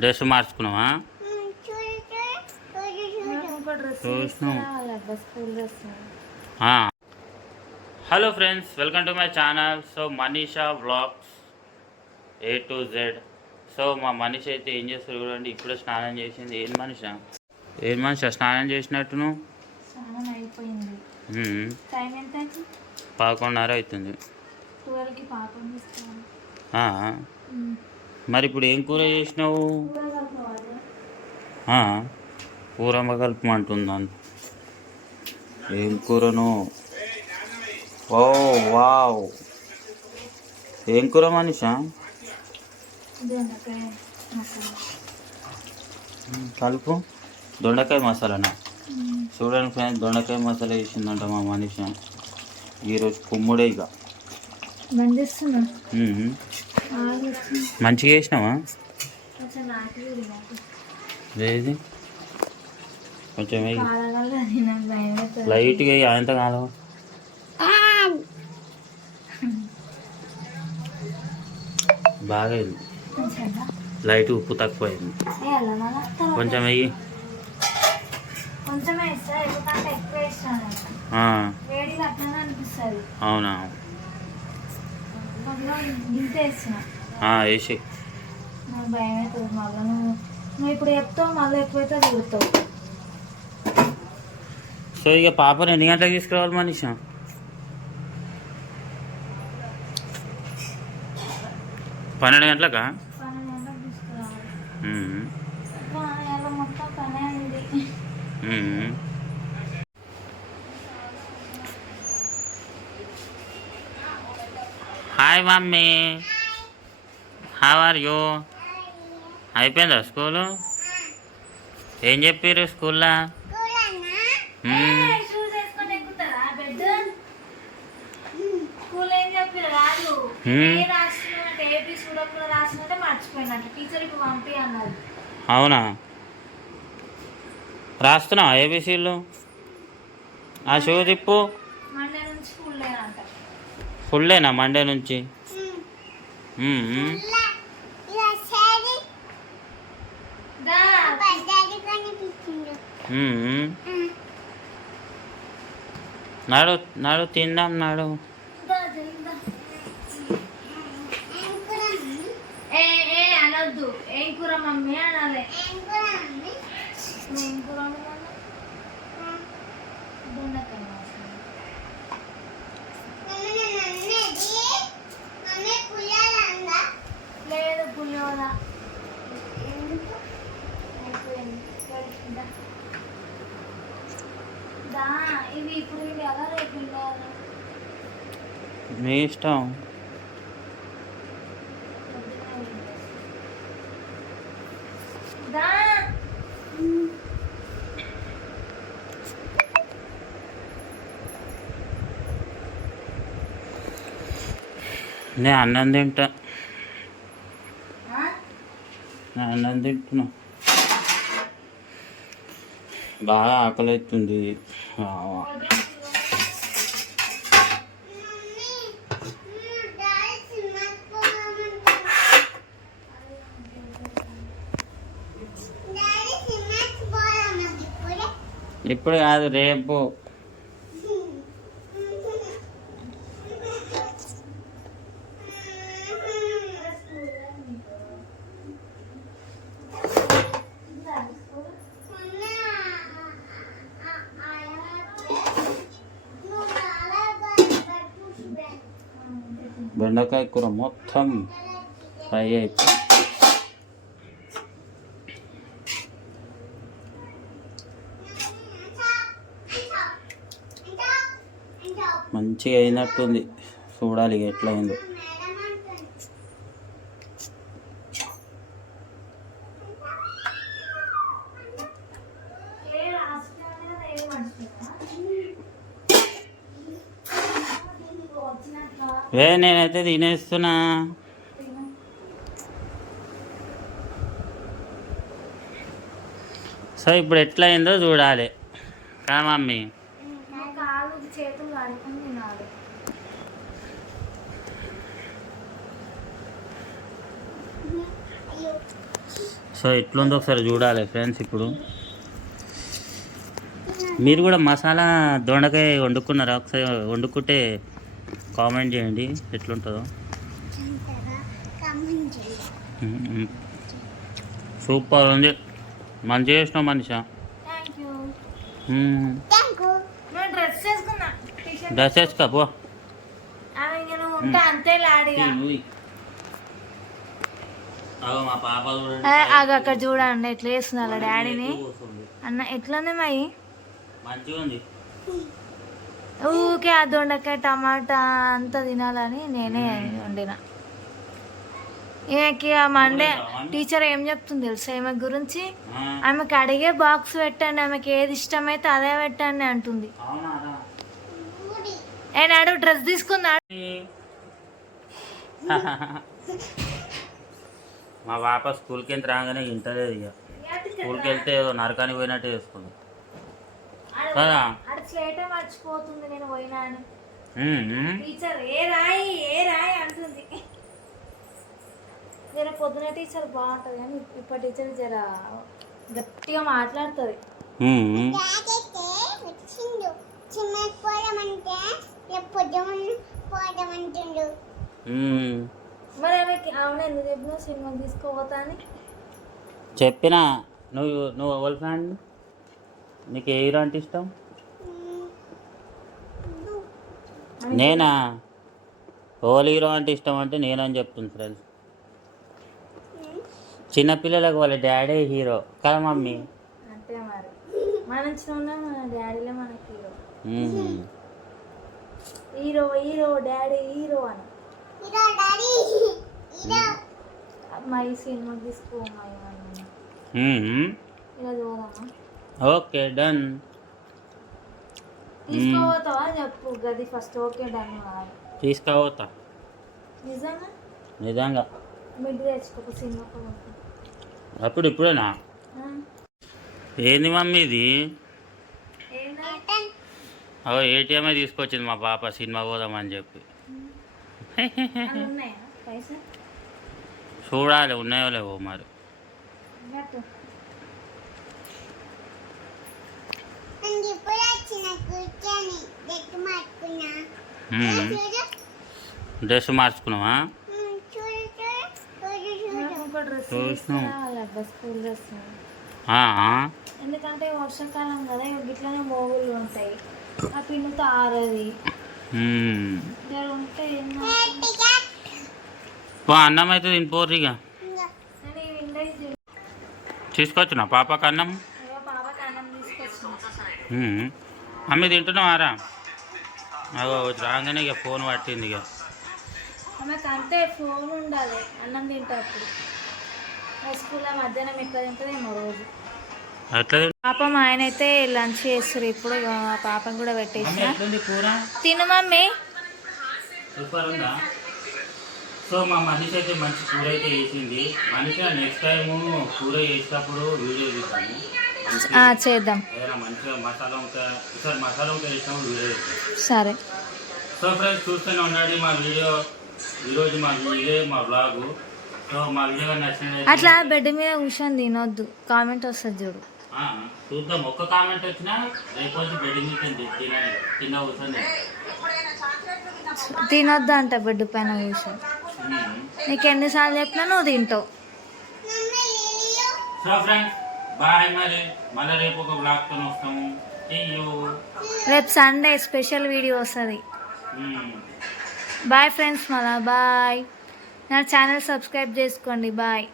Dress మార్చుకున్నావా. Hello friends welcome to my channel. So Manisha vlogs A to Z so మా మనిషి అయితే ఏం చేస్తారు చూడండి ఇప్పుడే స్నానం చేసింది. ఏం మనిష? ఏం మనిషి? స్నానం చేసినట్టును? పదకొండున్నర అవుతుంది. మరి ఇప్పుడు ఏం కూర చేసినావు? కూర కలుపమంటుందని ఏం కూరను? Oh wow. ఏం కూర మనిషా? కలుపు దొండకాయ మసాలానా? చూడండి ఫ్రెండ్స్ దొండకాయ మసాలా వేసిందంట మా మనిషి. ఈరోజు కుమ్ముడే ఇక. మంచిగా వేసినావా ఏది? కొంచెం లైట్గా ఎంత కాలం బాగా అయింది. లైట్ ఉప్పు తక్కువ అయింది. కొంచెం వెయ్యి కొంచెం వేసి నాకు భయం అవుతుంది మళ్ళీ నువ్వు నువ్వు ఇప్పుడు చెప్తావు మళ్ళీ ఎక్కువైతే తిరుగుతావు సో ఇక పాపని ఎన్ని గంటలకు తీసుకురావాలి మనిషి? పన్నెండు గంటలకా? పన్నెండు గంటలకు తీసుకురావాలి. మొత్తం పనే hi mummy how are you అయిపోయిందా స్కూలు? ఏం చెప్పారు స్కూల్లో? అవునా? రాస్తున్నావా ఏబీసీలు ఆ షూ తిప్పు మండే నుంచి స్కూల్ లేనంట ఫుల్లేనా మండే నుంచి. నాడు నాడు తిందాం నాడు. ఏ ఏ అనొద్దు ఏం కూర మమ్మీ అనాలి? దొండకాయ మసాలా. లేదు పులిహోర అయిపోయింది. వెళ్తుందా? దా ఇవి ఇప్పుడు ఇవి ఎలా రేపు ఉండాలి మీ ఇష్టం. నేను అన్నం తింటా? నేను అన్నం తింటున్నా. బాగా ఆకలి అవుతుంది ఇప్పుడు కాదు రేపు. బెండకాయ కూర మొత్తం ఫ్రై అయిపోయింది మంచిగా అయినట్టుంది. చూడాలి ఎట్లా అయిందో ఏ నేనైతే తినేస్తున్నా. సో ఇప్పుడు ఎట్లయిందో చూడాలి. కా మమ్మీ. తినాలి. సో ఎట్లుందో ఒకసారి చూడాలి ఫ్రెండ్స్ ఇప్పుడు. మీరు కూడా మసాలా దొండకాయ వండుకున్నారా? ఒకసారి వండుకుంటే కామెంట్ చేయండి ఎట్లుంటుందో. సూపర్ ఉంది. మంచిగా చేసినావు మనిషా థ్యాంక్ యూ మ్మ్. నేను డ్రెస్ చేసుకున్నా టీషర్ట్ డ్రెస్ వేసుకో పో అవి నేను ఉంటా అంతే లాడిగా అగో మా పాప చూడండి. ఆగ అక్కడ చూడండి ఎట్లా చేస్తున్నా డాడీని. అన్న ఎట్లుంది ఉంది ఊకే ఆ దొండకాయ టమాటా అంతా తినాలని నేనే వండిన ఈమెకి ఆ మండే టీచర్ ఏం చెప్తుంది తెలుసా? ఈమె గురించి? ఆమెకి అడిగే బాక్స్ పెట్టండి ఆమెకి ఏది ఇష్టమైతే అదే పెట్టండి అంటుంది. అవునా రా. ఏ నాడు డ్రెస్ తీసుకుందా. మా పాప స్కూల్కి వెళ్తే రాగానే ఇంటలేదు ఇక. స్కూల్కి వెళ్తే ఏదో నరకానికి పోయినట్టు చేసుకుంది. కదా? మర్చిపోతుంది నేను పోయినా అని ఉమ్, ఉమ్. టీచర్ ఏ రాయి ఏ రాయి అంటుంది. జర పొద్దున టీచర్ బాగుంటుంది కానీ ఇప్పటి టీచర్ జర గట్టిగా మాట్లాడుతుంది. మరి ఆమెకి అవును ఎందుకు చెప్పిన సినిమా తీసుకోపోతా అని? చెప్పిన. నువ్వు నువ్వు ఎవరి ఫ్యాన్? నీకు ఏ హీరో అంటే ఇష్టం? నేనా? ఓవల్ హీరో అంటే ఇష్టం అంటే నేనని చెప్తుంది ఫ్రెండ్స్. చిన్నపిల్లలకు వాళ్ళ డాడీ హీరో. కదా మమ్మీ? అంతే మరి. మన చిన్న మన డాడీలే మనకి hero. Hero hero daddy hero అని. Cinema okay done. తీసుకోపోతావా చెప్పు గది ఫస్ట్. ఓకే డన్ తీసుకోవతా నిజంగా? నిజంగా. Mid cinema. అప్పుడు ఇప్పుడేనా? ఏంది మమ్మీ ఇది? ఏటీఎంఏ తీసుకొచ్చింది మా పాప సినిమా పోదామని చెప్పి. చూడాలి ఉన్నాయో లేవో మరి. డ్రెస్ మార్చుకున్నావా? ఎందుకంటే వర్షాకాలం కదా ఇక గిట్లనే మోగులు ఉంటాయి. ఆ పిన్నుతో ఆరది. అన్నం అయితే తినిపోరు ఇక. నేను తీసుకొచ్చిన? పాపకు అన్నం? పాపకి అమ్మ తింటున్నావారా అగో రాగానే ఇక ఫోన్ పట్టింది ఇక. అంతే ఫోన్ ఉండాలి. అన్నం తింటప్పుడు మా స్కూల్లో మధ్యాహ్నం ఎక్కడ తింటుందేమో రోజు. పాప మా ఆయన అయితే లంచ్ చేస్తారు ఇప్పుడు పాపను కూడా పెట్టేసిన. తిను మమ్మీ. సూపర్ ఉందా? సో మా మనిషి అయితే మంచి కూర అయితే వేసింది మనిషి నెక్స్ట్ టైం కూర వేసేటప్పుడు వీడియో ఆ, చేద్దాం. మంచిగా మసాలా ఉంటే మసాలా ఉంటే వేసినప్పుడు వీడియో తీద్దాం సరే. సో ఫ్రెండ్స్ చూస్తూనే ఉండండి మా వీడియో. ఈరోజు మా ఇదే మా బ్లాగు సో మా వీడియో నచ్చినట్లయితే అట్లా బెడ్ మీద కూర్చొని తినొద్దు. కామెంట్ వస్తుంది చూడు. చూద్దాం. ఒక్క కామెంట్ వచ్చినా రేపు వచ్చి బెడ్ మీద తింది తినండి తిన్న కూర్చొని తినొద్దు అంట బెడ్ పైన కూర్చొని ఉమ్. నీకు ఎన్నిసార్లు చెప్పినా నువ్వు తింటావు. సో ఫ్రెండ్స్ బాయ్ మరి. మళ్ళీ రేపు ఒక బ్లాగ్తో వస్తాము. రేపు సండే స్పెషల్ వీడియో వస్తుంది. బాయ్ ఫ్రెండ్స్ మళ్ళా బాయ్ నా ఛానల్ సబ్స్క్రైబ్ చేసుకోండి బాయ్